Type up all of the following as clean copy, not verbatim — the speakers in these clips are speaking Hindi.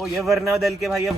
तो ये वरना बदल के भाई अब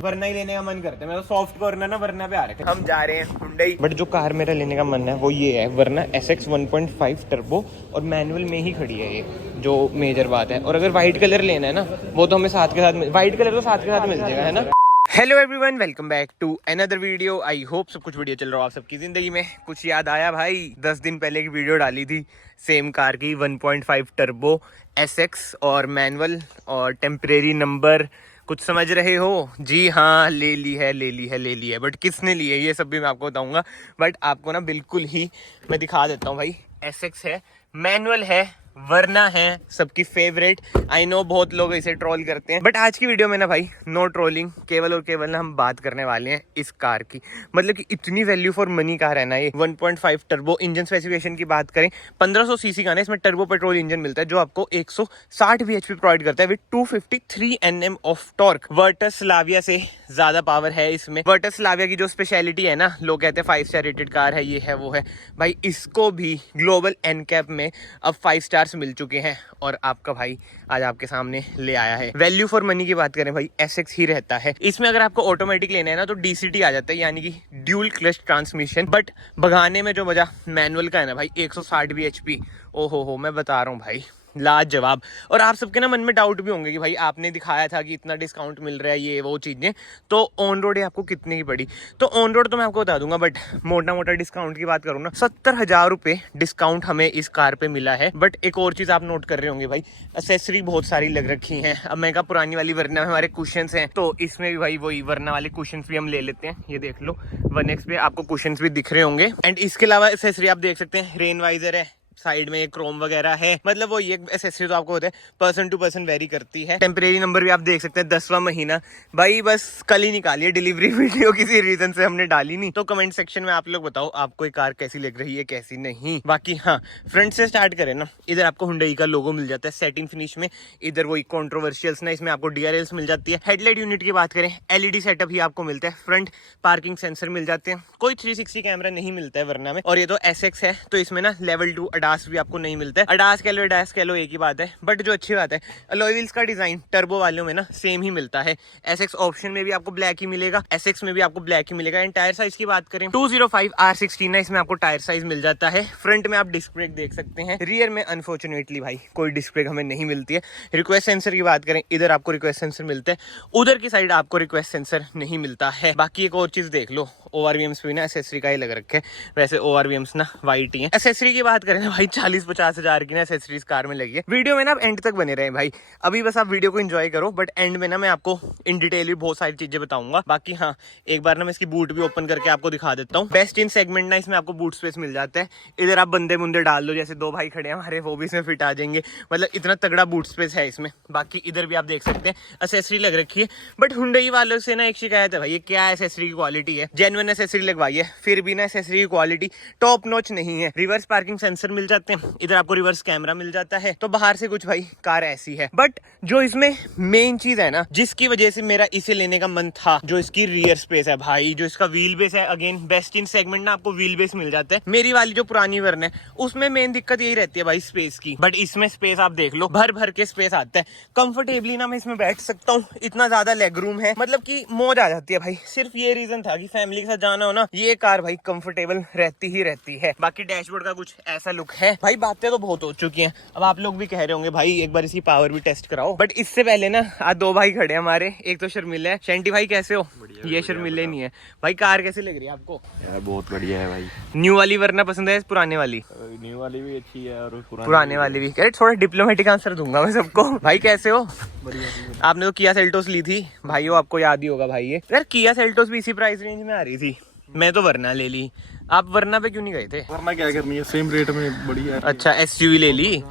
वरना ही लेने का मन करता है। मैं तो सॉफ्ट कॉर्नर ना वरना पे आ रहे हैं। हम जा रहे हैं हुंडई, बट जो कार मेरा लेने का मन है वो ये है वरना SX 1.5 टर्बो, और मैनुअल में ही खड़ी है ये, जो मेजर बात है। और अगर व्हाइट कलर लेना है ना वो तो हमें साथ के साथ, व्हाइट कलर तो साथ के साथ मिल जाएगा, है ना। Hello everyone, welcome back to another video. I hope सब कुछ बढ़िया चल रहा हो आप सबकी जिंदगी में। कुछ याद आया भाई, 10 दिन पहले की वीडियो डाली थी सेम कार की 1.5 टर्बो SX और मैनुअल और टेम्परेरी नंबर। कुछ समझ रहे हो? जी हाँ, ले ली है। बट किसने ली है ये सब भी मैं आपको बताऊंगा। बट आपको ना बिल्कुल ही मैं दिखा देता हूँ भाई। SX है, मैनुअल है, वरना है सबकी फेवरेट। आई नो बहुत लोग इसे ट्रोल करते हैं, बट आज की वीडियो में ना भाई नो ट्रोलिंग, केवल और केवल ना हम बात करने वाले हैं इस कार की। मतलब कि इतनी वैल्यू फॉर मनी कार है ना ये। 1.5 टर्बो इंजन स्पेसिफिकेशन की बात करें, 1500 सीसी का ना इसमें टर्बो पेट्रोल इंजन मिलता है, जो आपको 160 bhp प्रोवाइड करता है with 253 Nm of torque. Virtus Slavia से ज्यादा पावर है इसमें। वर्टस स्लाविया की जो स्पेशलिटी है ना, लोग कहते हैं 5 स्टार रेटेड कार है, ये है वो है भाई। इसको भी ग्लोबल एनकैप में अब 5 स्टार्स मिल चुके हैं, और आपका भाई आज आपके सामने ले आया है। वैल्यू फॉर मनी की बात करें भाई, SX ही रहता है इसमें। अगर आपको ऑटोमेटिक लेना है ना तो DCT आ जाता है, यानी कि ड्यूल क्लच ट्रांसमिशन। बट भगाने में जो मजा मैनुअल का है ना भाई, 160 bhp, ओहो मैं बता रहा हूँ भाई, लाजवाब। और आप सबके ना मन में डाउट भी होंगे कि भाई आपने दिखाया था कि इतना डिस्काउंट मिल रहा है, ये वो चीजें, तो ऑन रोड आपको कितने की पड़ी? तो ऑन रोड तो मैं आपको बता दूंगा, बट मोटा डिस्काउंट की बात करूँ ना, 70,000 रुपए डिस्काउंट हमें इस कार पे मिला है। बट एक और चीज आप नोट कर रहे होंगे भाई, एक्सेसरी बहुत सारी लग रखी है। अब मैं कहा पुरानी वाली वरना में हमारे कुशंस हैं, तो इसमें भी भाई वही वरना वाले कुशंस भी हम ले लेते हैं। ये देख लो 1X पे आपको कुशंस भी दिख रहे होंगे। एंड इसके अलावा एक्सेसरी आप देख सकते हैं, रेन वाइजर है, साइड में एक क्रोम वगैरह है। मतलब वो ये एक्सेसरी तो आपको होता है, पर्सन टू पर्सन वेरी करती है। टेम्परेरी नंबर भी आप देख सकते हैं, 10वां महीना। भाई बस कल ही निकालिए डिलीवरी वीडियो, किसी रीजन से हमने डाली नहीं। तो कमेंट सेक्शन में आप लोग बताओ आपको ये कार कैसी लग रही है, कैसी नहीं। बाकी हाँ, फ्रंट से स्टार्ट करें ना, इधर आपको हुंडई का लोगो मिल जाता है सेटिन फिनिश में। इधर वही कॉन्ट्रोवर्शियल्स ना, इसमें आपको DRLs मिल जाती है। हेडलाइट यूनिट की बात करें, LED सेटअप ही आपको मिलता है। फ्रंट पार्किंग सेंसर मिल जाते हैं। कोई 360 कैमरा नहीं मिलता है वरना में। और ये तो SX है, तो इसमें ना लेवल 2 ADAS भी आपको नहीं मिलता है। ADAS कह लो एक ही बात है। बट जो अच्छी बात है, अलॉय व्हील्स का डिजाइन टर्बो वालों में ना सेम ही मिलता है। SX ऑप्शन में भी आपको ब्लैक ही मिलेगा, SX में भी आपको ब्लैक ही मिलेगा। एंड टायर साइज की बात करें, 205 R16 ना इसमें आपको टायर साइज मिल जाता है। फ्रंट में आप डिस्क ब्रेक देख सकते हैं, रियर में अनफॉर्चुनेटली भाई कोई डिस्क ब्रेक हमें नहीं मिलती है। रिक्वेस्ट सेंसर की बात करें, इधर आपको रिक्वेस्ट सेंसर मिलता है, उधर की साइड आपको रिक्वेस्ट सेंसर नहीं मिलता है। बाकी एक और चीज देख लो, ORVMs भी ना एक्सेसरी का ही लग रखे। वैसे ORVMs ना वाइट ही है। एक्सेसरी की बात करें ना भाई, 40-50 हजार की ना एक्सेसरीज कार में लगी है। वीडियो में ना आप एंड तक बने रहे भाई, अभी बस आप वीडियो को एंजॉय करो। बट एंड में ना मैं आपको इन डिटेल भी बहुत सारी चीजें बताऊंगा। बाकी हाँ, एक बार ना मैं इसकी बूट भी ओपन करके आपको दिखा देता हूँ। बेस्ट इन सेगमेंट ना इसमें आपको बूट स्पेस मिल जाता है। इधर आप बंदे मुंदे डाल दो, जैसे 2 भाई खड़े हैं हमारे, वो भी इसमें फिट आ जाएंगे। मतलब इतना तगड़ा बूट स्पेस है इसमें। बाकी इधर भी आप देख सकते हैं एक्सेसरी लग रखी है। बट हुंडई वालों से ना एक शिकायत है भाई, ये क्या एक्सेसरी की क्वालिटी है। जेन्युइन एक्सेसरी लगवाई है, फिर भी ना एक्सेसरी की क्वालिटी टॉप नॉच नहीं है। रिवर्स पार्किंग सेंसर मिल जाते हैं, इधर आपको रिवर्स कैमरा मिल जाता है। तो बाहर से कुछ भाई कार ऐसी है। बट जो इसमें मेन चीज है ना, जिसकी वजह से मेरा इसे लेने का मन था, जो इसकी रियर स्पेस है भाई, जो इसका व्हील बेस है। अगेन बेस्ट इन सेगमेंट ना आपको व्हील बेस मिल जाता है। मेरी वाली जो पुरानी वर्न है उसमें मेन दिक्कत यही रहती है भाई, स्पेस की। बट इसमें स्पेस आप देख लो, भर के स्पेस आता है। कंफर्टेबली ना मैं इसमें बैठ सकता हूँ, इतना ज्यादा लेग रूम है, मतलब की मौज आ जाती है भाई। सिर्फ ये रीजन था कि फैमिली के साथ जाना हो ना, ये कार भाई कंफर्टेबल रहती ही है। बाकी डैशबोर्ड का कुछ ऐसा लुक है भाई। बातें तो बहुत हो चुकी हैं, अब आप लोग भी कह रहे होंगे भाई एक बार इसकी पावर भी टेस्ट कराओ। बट इससे पहले ना आज 2 भाई खड़े हैं हमारे। एक तो शर्मिला है, शंटी भाई कैसे हो? ये शर्मिले नहीं है भाई। कार कैसी लग रही है आपको? यार बहुत बढ़िया है भाई। न्यू वाली वरना पसंद है, पुराने वाली? न्यू वाली भी अच्छी है और पुराने वाली भी। अरे थोड़ा डिप्लोमेटिक आंसर दूंगा मैं सबको। भाई कैसे हो? बढ़िया। आपने तो किया सेल्टोस ली थी भाई, वो आपको याद ही होगा भाई। ये यार किया सेल्टोस भी इसी प्राइस रेंज में आ रही थी, मैं तो वरना ले ली। आप वरना पे क्यों नहीं गए थे? वरना क्या करनी है, सेम रेट में बढ़िया है। अच्छा SUV ले ली।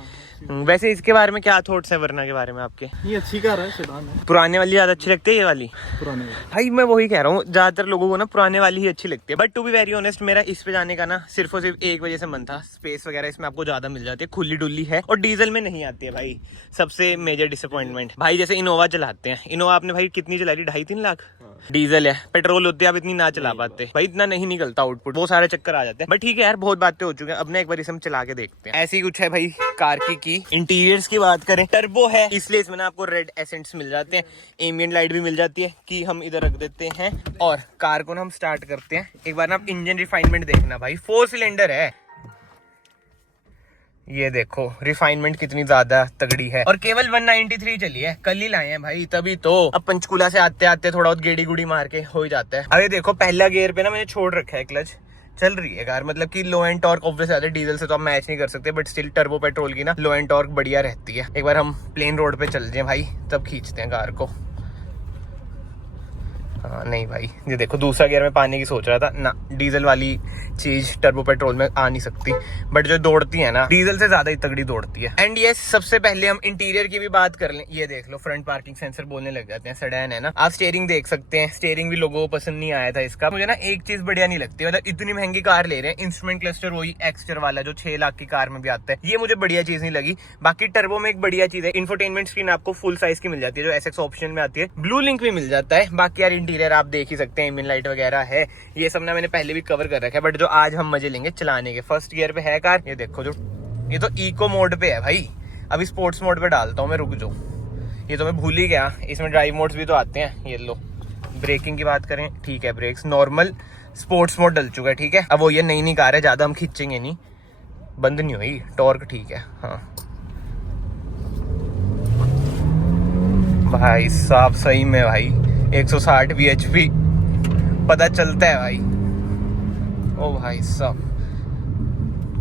वैसे इसके बारे में क्या थॉट्स है वरना के बारे में आपके? ये अच्छी कार है, सेडान है। पुराने वाली ज्यादा अच्छी लगती है ये वाली? पुराने वाली भाई मैं वही कह रहा हूँ, ज्यादातर लोगों को ना पुराने वाली ही अच्छी लगती है। But to be very honest, मेरा इस पे जाने का ना सिर्फ और सिर्फ एक वजह से मन था, स्पेस वगैरह इसमें आपको ज्यादा मिल जाती है, खुली डुल्ली है, और डीजल में नहीं आती है भाई। सबसे मेजर डिसअपॉइंटमेंट भाई, जैसे इनोवा चलाते हैं, इनोवा आपने भाई कितनी चलाई थी? 2.5-3 लाख। डीजल है, पेट्रोल होती है, आप इतनी ना चला पाते भाई, इतना नहीं निकलता आउटपुट, वो सारे चक्कर आ जाते हैं। बट ठीक है यार, बहुत बातें हो चुकी हैं, अब ना एक बार इसे हम चला के देखते हैं। ऐसी ही कुछ है भाई कार की इंटीरियर्स की बात करें, टर्बो है इसलिए इसमें ना आपको रेड एसेंट्स मिल जाते हैं, एम्बिएंट लाइट भी मिल जाती है कि हम इधर रख देते हैं और कार को ना हम स्टार्ट करते हैं। एक बार ना आप इंजन रिफाइनमेंट देखना भाई, 4 सिलेंडर है, ये देखो रिफाइनमेंट कितनी ज्यादा तगड़ी है, और केवल 193 चली है, कल ही लाए हैं भाई, तभी तो। अब पंचकूला से आते आते थोड़ा बहुत गेड़ी गुड़ी मार के हो ही जाता है। अरे देखो पहला गियर पे ना मैंने छोड़ रखा है क्लच, चल रही है कार, मतलब कि लो एंड टॉर्क ऑब्वियस आते, डीजल से तो आप मैच नहीं कर सकते, बट स्टिल टर्बो पेट्रोल की ना लो एंड टॉर्क बढ़िया रहती है। एक बार हम प्लेन रोड पे चल जाए भाई, तब खींचते हैं कार को। हाँ नहीं भाई, ये देखो दूसरा गियर में पाने की सोच रहा था ना, डीजल वाली चीज टर्बो पेट्रोल में आ नहीं सकती, बट जो दौड़ती है ना डीजल से ज्यादा ही तगड़ी दौड़ती है। एंड ये सबसे पहले हम इंटीरियर की भी बात कर लें, ये देख लो फ्रंट पार्किंग सेंसर बोलने लग जाते हैं, सेडान है ना। आप स्टीयरिंग देख सकते हैं, स्टीयरिंग भी लोगों को पसंद नहीं आया था इसका। मुझे ना एक चीज बढ़िया नहीं लगती, मतलब इतनी महंगी कार ले रहे हैं, इंस्ट्रूमेंट क्लस्टर वही एक्स्टर वाला जो 6 लाख की कार में भी आता है, ये मुझे बढ़िया चीज नहीं लगी। बाकी टर्बो में एक बढ़िया चीज है, इंफोटेनमेंट स्क्रीन आपको फुल साइज की मिल जाती है, जो एसएक्स ऑप्शन में आती है, ब्लू लिंक भी मिल जाता है। बाकी यार इंटीरियर आप देख ही सकते हैं, एम्बिएंट लाइट वगैरह है, ये सब ना मैंने पहले भी कवर कर रखा है, बट जो आज हम मजे लेंगे चलाने के, फर्स्ट गियर पे है कार, ये देखो जो, ये तो इको मोड पे है भाई, अभी स्पोर्ट्स मोड पे डालता हूँ मैं, रुक जाओ, ये तो मैं भूल ही गया, इसमें ड्राइव मोड्स भी तो आते हैं, ये लो। ब्रेकिंग की बात करें, ठीक है, ब्रेक्स नॉर्मल, स्पोर्ट्स मोड डल चुका है, ठीक है। अब वो ये नई कार है, ज्यादा हम खींचेंगे नहीं, बंद नहीं हुई, टॉर्क ठीक है। हाँ भाई साहब सही में भाई 160 bhp पता चलता है भाई, ओ भाई साहब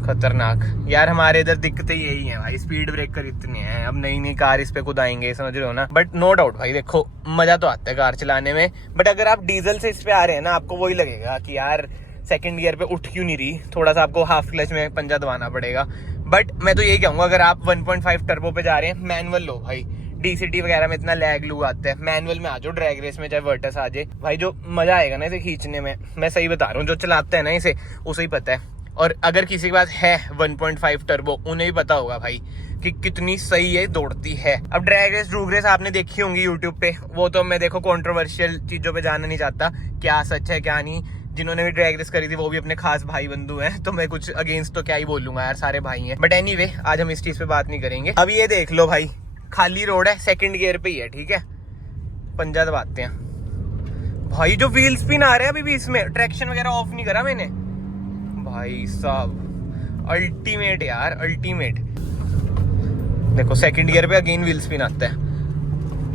खतरनाक यार। हमारे इधर दिक्कतें यही हैं भाई, स्पीड ब्रेकर इतने हैं, अब नई कार इस पे कुदाएंगे, समझ रहे हो ना। बट नो डाउट भाई देखो मजा तो आता है कार चलाने में, बट अगर आप डीजल से इस पे आ रहे हैं ना, आपको वही लगेगा कि यार सेकंड गियर पे उठ क्यों नहीं रही, थोड़ा सा आपको हाफ क्लच में पंजा दबाना पड़ेगा। बट मैं तो यही कहूंगा, अगर आप 1.5 टर्बो पे जा रहे हैं, मैनुअल लो भाई, डीसीटी वगैरह में इतना लैग लूग आता है, मैनुअल में आ जाओ, ड्रैग रेस में चाहे वर्टस आ जाए भाई, जो मजा आएगा ना इसे खींचने में, मैं सही बता रहा हूँ, जो चलाता है ना इसे उसे ही पता है। और अगर किसी के पास है 1.5 टर्बो, उन्हें भी पता होगा भाई कि कितनी सही है, दौड़ती है। अब ड्रैग रेस ड्रूग रेस आपने देखी होंगी यूट्यूब पे, वो तो मैं देखो कंट्रोवर्शियल चीजों पे जाना नहीं चाहता, क्या सच है क्या नहीं, जिन्होंने भी ड्रैग रेस करी थी वो भी अपने खास भाई बंधु हैं, तो मैं कुछ अगेंस्ट तो क्या ही बोलूंगा यार, सारे भाई हैं। बट एनीवे आज हम इस चीज पे बात नहीं करेंगे। अब ये देख लो भाई, खाली रोड है, सेकंड गियर पे ही है, ठीक है, पंजा दबाते हैं भाई, जो व्हील स्पिन आ रहे हैं अभी भी इसमें, ट्रैक्शन वगैरह ऑफ नहीं करा मैंने भाई साहब, अल्टीमेट यार अल्टीमेट। देखो सेकंड गियर पे अगेन व्हील स्पिन आता है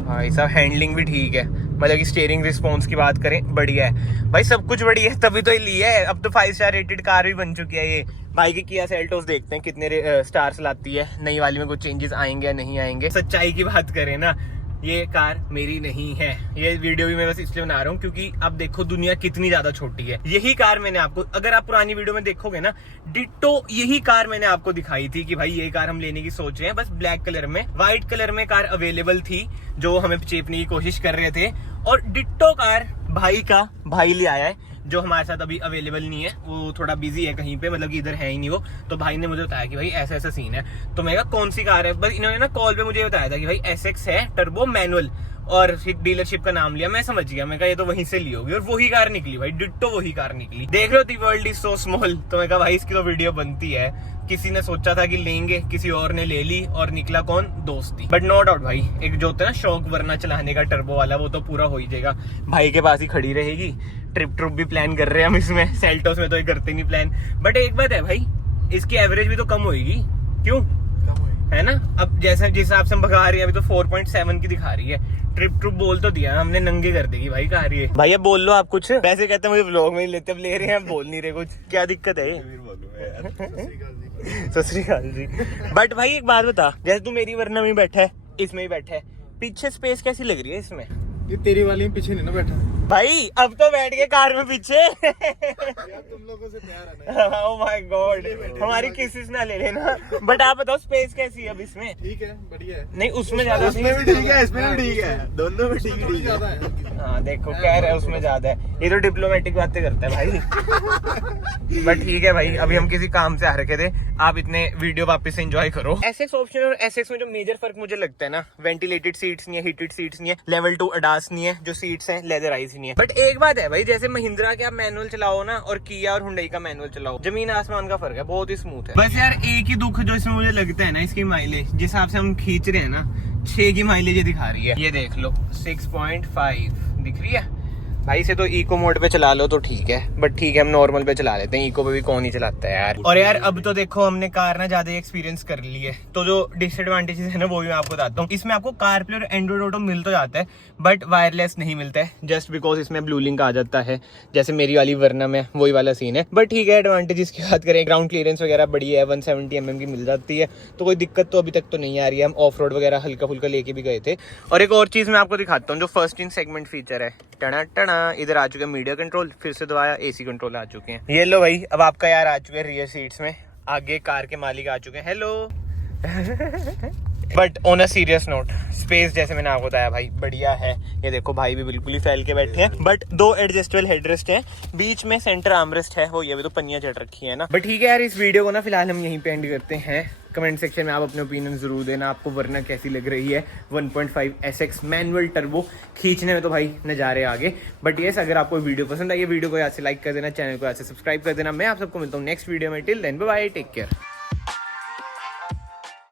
भाई साहब, हैंडलिंग भी ठीक है, मतलब कि स्टीयरिंग रिस्पॉन्स की बात करें बढ़िया है भाई, सब कुछ बढ़िया है, तभी तो ये ली है। अब तो 5 स्टार रेटेड कार भी बन चुकी है ये भाई की किया सेल्टोस, देखते हैं कितने स्टार्स लाती है, नई वाली में कुछ चेंजेस आएंगे या नहीं आएंगे। सच्चाई की बात करें ना, ये कार मेरी नहीं है, ये वीडियो भी मैं बस इसलिए बना रहा हूँ क्योंकि अब देखो दुनिया कितनी ज्यादा छोटी है। यही कार मैंने आपको, अगर आप पुरानी वीडियो में देखोगे ना, डिट्टो यही कार मैंने आपको दिखाई थी कि भाई ये कार हम लेने की सोच रहे हैं, बस ब्लैक कलर में, व्हाइट कलर में कार अवेलेबल थी जो हमें चेपने की कोशिश कर रहे थे, और डिट्टो कार भाई ले आया है, जो हमारे साथ अभी अवेलेबल नहीं है, वो थोड़ा बिजी है कहीं पे, मतलब कि इधर है ही नहीं वो, तो भाई ने मुझे बताया कि भाई ऐसा ऐसा सीन है, तो मैं कहा कौन सी कार है, बस इन्होंने ना कॉल पे मुझे बताया था कि भाई एसएक्स है टर्बो मैनुअल, और डीलरशिप का नाम लिया, मैं समझ गया, मैं कहा ये तो वहीं से ली होगी, और वही कार निकली भाई, डिट्टो वही कार निकली। देख रहे हो the world is so small, तो मैं कहा भाई इसकी तो वीडियो बनती है, किसी ने सोचा था कि लेंगे, किसी और ने ले ली, और निकला कौन, दोस्ती। बट नो डाउट भाई एक जो होता है ना शौक वरना चलाने का टर्बो वाला, वो तो पूरा हो ही जाएगा, भाई के पास ही खड़ी रहेगी। ट्रिप भी प्लान कर रहे हैं हम इसमें, सेल्टोस में तो ये करते नहीं प्लान, बट एक बात है भाई, इसकी एवरेज भी तो कम होगी, क्यों है ना। अब जैसे जिस हिसाब से हम भगा रही है, अभी तो 4.7 की दिखा रही है, ट्रिप बोल तो दिया हमने, नंगे कर देगी भाई कार ये। भाई अब बोल लो आप कुछ, वैसे कहते हैं मुझे व्लॉग में ही लेते, अब ले रहे हैं, बोल नहीं रहे कुछ, क्या दिक्कत है। सत श्री अकाल जी। बट भाई एक बात बता, जैसे तू मेरी वरना में बैठा है, इसमें ही बैठा है, पीछे स्पेस कैसी लग रही है इसमें, ये तेरी वाली में पीछे नहीं ना बैठा भाई, अब तो बैठ गए कार में पीछे। यार तुम लोगों से प्यार है ना। ओह माय गॉड, हमारी किसिस ना ले लेना। बट आप बताओ स्पेस कैसी है अब इसमें। ठीक है, बढ़िया है। नहीं उसमें ज्यादा, उसमें भी ठीक है, इसमें भी ठीक है, दोनों में ठीक है, ज्यादा है। हाँ देखो कह रहे हैं उसमें ज्यादा है, ये तो डिप्लोमेटिक बातें करता है भाई। बट ठीक है भाई, अभी हम किसी काम से आ रखे थे, आप इतने वीडियो वापस से एंजॉय करो। एसएक्स ऑप्शन और एसएक्स में जो मेजर फर्क मुझे लगता है ना, वेंटिलेटेड सीट्स नहीं है, हीटेड सीट्स नहीं है, लेवल 2 अडास नहीं है, जो सीट्स हैं लेदराइज नहीं है। बट एक बात है भाई, जैसे महिंद्रा के आप मैनुअल चलाओ ना और किया और हुंडई का मैनुअल चलाओ, जमीन आसमान का फर्क है, बहुत ही स्मूथ है। बस यार एक ही दुख जो इसमें मुझे लगता है ना, इसकी माइलेज जिस हिसाब से हम खींच रहे हैं ना, 6 की माइलेज ये दिखा रही है। ये देख लो 6.5 दिख रही है भाई। इसे तो इको मोड पे चला लो तो ठीक है, बट ठीक है हम नॉर्मल पे चला लेते हैं, इको पे भी कौन ही चलाता है यार। और यार अब तो देखो हमने कार ना ज्यादा एक्सपीरियंस कर ली है, तो जो डिसएडवांटेजेस है ना वो भी मैं आपको बताता हूँ। इसमें आपको कारप्ले और एंड्रॉइड ऑटो मिल तो जाता है, बट वायरलेस नहीं मिलता है, जस्ट बिकॉज इसमें ब्लू लिंक आ जाता है, जैसे मेरी वाली वर्ना में वही वाला सीन है। बट ठीक है, एडवांटेजेस की बात करें, ग्राउंड क्लियरेंस वगैरह बढ़िया है, 170 mm की मिल जाती है, तो कोई दिक्कत तो अभी तक तो नहीं आ रही है। हम ऑफ रोड वगैरह हल्का फुल्का लेके भी गए थे। और एक और चीज मैं आपको दिखाता हूँ, जो फर्स्ट इन सेगमेंट फीचर है, टना टना इधर आ चुके हैं मीडिया कंट्रोल, फिर से दबाया एसी कंट्रोल आ चुके हैं। ये लो भाई, अब आपका यार आ चुके हैं रियर सीट्स में, आगे कार के मालिक आ चुके हैं, hello. But on a serious note, space जैसे मैंने आपको बताया भाई बढ़िया है। ये देखो भाई भी बिल्कुल ही फैल के बैठे हैं, बट 2 एडजस्टेबल हेडरेस्ट हैं, बीच में सेंटर आर्मरेस्ट है, वो ये भी तो पन्नियां चढ़ रखी है ना। बट ठीक है यार, इस वीडियो को ना फिलहाल हम यहीं पे एंड करते हैं। कमेंट सेक्शन में आप अपने ओपिनियन जरूर देना, आपको वरना कैसी लग रही है 1.5 SX मैनुअल टर्बो। खींचने में तो भाई नजारे आगे। बट येस, अगर आपको वीडियो पसंद आई है, वीडियो को याद से लाइक कर देना, चैनल को याद से सब्सक्राइब कर देना। मैं आप सबको मिलता हूँ नेक्स्ट वीडियो में। Till then bye bye, take care.